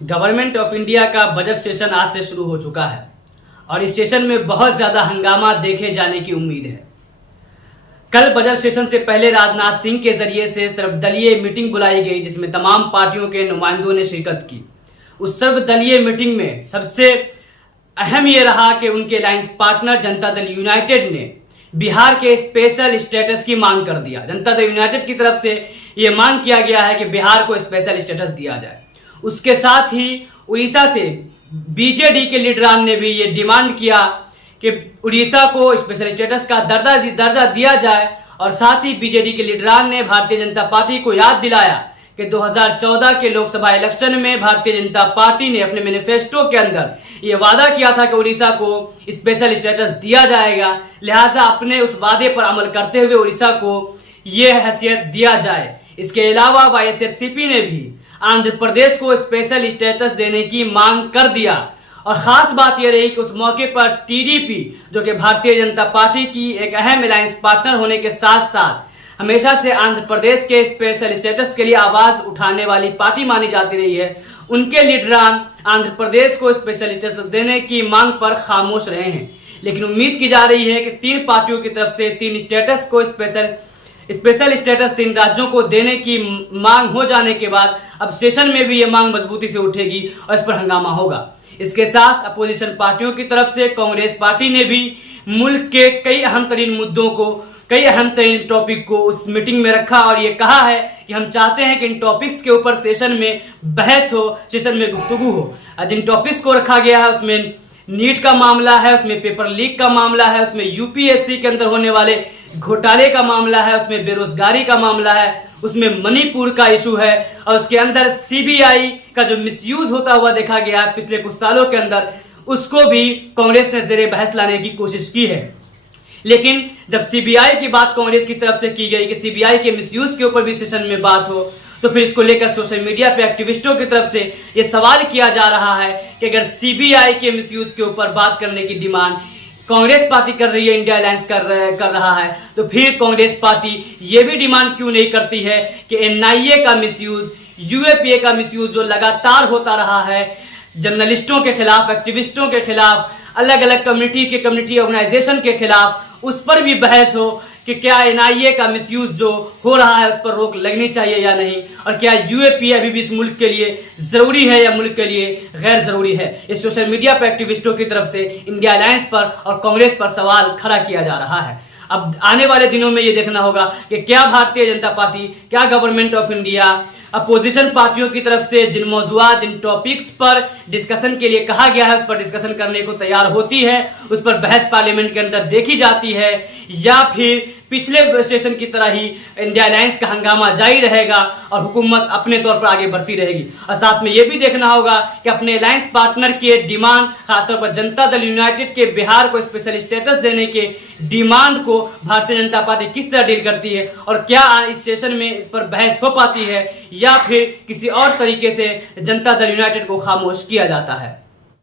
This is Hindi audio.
गवर्नमेंट ऑफ इंडिया का बजट सेशन आज से शुरू हो चुका है और इस सेशन में बहुत ज़्यादा हंगामा देखे जाने की उम्मीद है। कल बजट सेशन से पहले राजनाथ सिंह के जरिए से सर्वदलीय मीटिंग बुलाई गई जिसमें तमाम पार्टियों के नुमाइंदों ने शिरकत की। उस सर्वदलीय मीटिंग में सबसे अहम ये रहा कि उनके alliance partner Janata Dal United ने बिहार के स्पेशल स्टेटस की मांग कर दिया। जनता दल यूनाइटेड की तरफ से ये मांग किया गया है कि बिहार को स्पेशल स्टेटस दिया जाए। उसके साथ ही उड़ीसा से बीजेडी के लीडरान ने भी ये डिमांड किया कि उड़ीसा को स्पेशल स्टेटस का दर्जा दिया जाए और साथ ही बीजेडी के लीडरान ने भारतीय जनता पार्टी को याद दिलाया कि 2014 के लोकसभा इलेक्शन में भारतीय जनता पार्टी ने अपने मैनिफेस्टो के अंदर ये वादा किया था कि उड़ीसा को स्पेशल स्टेटस दिया जाएगा, लिहाजा अपने उस वादे पर अमल करते हुए उड़ीसा को ये हैसियत दिया जाए। इसके अलावा वाईएसआरसीपी ने भी आंध्र प्रदेश को स्पेशल स्टेटस देने की मांग कर दिया और खास बात यह रही कि उस मौके पर टीडीपी जो कि भारतीय जनता पार्टी की एक अहम अलायंस पार्टनर होने के साथ साथ हमेशा से आंध्र प्रदेश के स्पेशल स्टेटस के लिए आवाज उठाने वाली पार्टी मानी जाती रही है, उनके लीडरान आंध्र प्रदेश को स्पेशल स्टेटस देने की मांग पर खामोश रहे हैं। लेकिन उम्मीद की जा रही है कि तीन पार्टियों की तरफ से तीन स्टेटस को स्पेशल स्टेटस तीन राज्यों को देने की मांग हो जाने के बाद अब सेशन में भी ये मांग मजबूती से उठेगी और इस पर हंगामा होगा। इसके साथ अपोजिशन पार्टियों की तरफ से कांग्रेस पार्टी ने भी मुल्क के कई अहम तरीन मुद्दों को, कई अहम तरीन टॉपिक को उस मीटिंग में रखा और ये कहा है कि हम चाहते हैं कि इन टॉपिक्स के ऊपर सेशन में बहस हो, सेशन में गुफ्तगू हो। जिन टॉपिक्स को रखा गया है उसमें नीट का मामला है, उसमें पेपर लीक का मामला है, उसमें यूपीएससी के अंदर होने वाले घोटाले का मामला है, उसमें बेरोजगारी का मामला है, उसमें मणिपुर का इशू है और उसके अंदर सीबीआई का जो मिसयूज होता हुआ देखा गया है पिछले कुछ सालों के अंदर, उसको भी कांग्रेस ने जेरे बहस लाने की कोशिश की है। लेकिन जब सीबीआई की बात कांग्रेस की तरफ से की गई कि सीबीआई के मिसयूज के ऊपर भी सेशन में बात हो, तो फिर इसको लेकर सोशल मीडिया पे एक्टिविस्टों की तरफ से ये सवाल किया जा रहा है कि अगर सीबीआई के मिसयूज के ऊपर बात करने की डिमांड कांग्रेस पार्टी कर रही है, इंडिया अलायंस कर रहा है, तो फिर कांग्रेस पार्टी ये भी डिमांड क्यों नहीं करती है कि एनआईए का मिसयूज, यूएपीए का मिसयूज जो लगातार होता रहा है जर्नलिस्टों के खिलाफ, एक्टिविस्टों के खिलाफ, अलग अलग कम्युनिटी ऑर्गेनाइजेशन के खिलाफ, उस पर भी बहस हो कि क्या एनआईए का मिसयूज जो हो रहा है उस पर रोक लगनी चाहिए या नहीं, और क्या यूएपीए अभी भी इस मुल्क के लिए जरूरी है या मुल्क के लिए गैर जरूरी है। इस सोशल मीडिया पर एक्टिविस्टों की तरफ से इंडिया अलायंस पर और कांग्रेस पर सवाल खड़ा किया जा रहा है। अब आने वाले दिनों में ये देखना होगा कि क्या भारतीय जनता पार्टी, क्या गवर्नमेंट ऑफ इंडिया अपोजिशन पार्टियों की तरफ से जिन मौजूद, जिन टॉपिक्स पर डिस्कशन के लिए कहा गया है उस पर डिस्कशन करने को तैयार होती है, उस पर बहस पार्लियामेंट के अंदर देखी जाती है, या फिर पिछले सेशन की तरह ही इंडिया अलायंस का हंगामा जारी रहेगा और हुकूमत अपने तौर पर आगे बढ़ती रहेगी। और साथ में ये भी देखना होगा कि अपने अलायंस पार्टनर के डिमांड, खासतौर पर जनता दल यूनाइटेड के बिहार को स्पेशल स्टेटस देने के डिमांड को भारतीय जनता पार्टी किस तरह डील करती है और क्या इस सेशन में इस पर बहस हो पाती है या फिर किसी और तरीके से जनता दल यूनाइटेड को खामोश किया जाता है।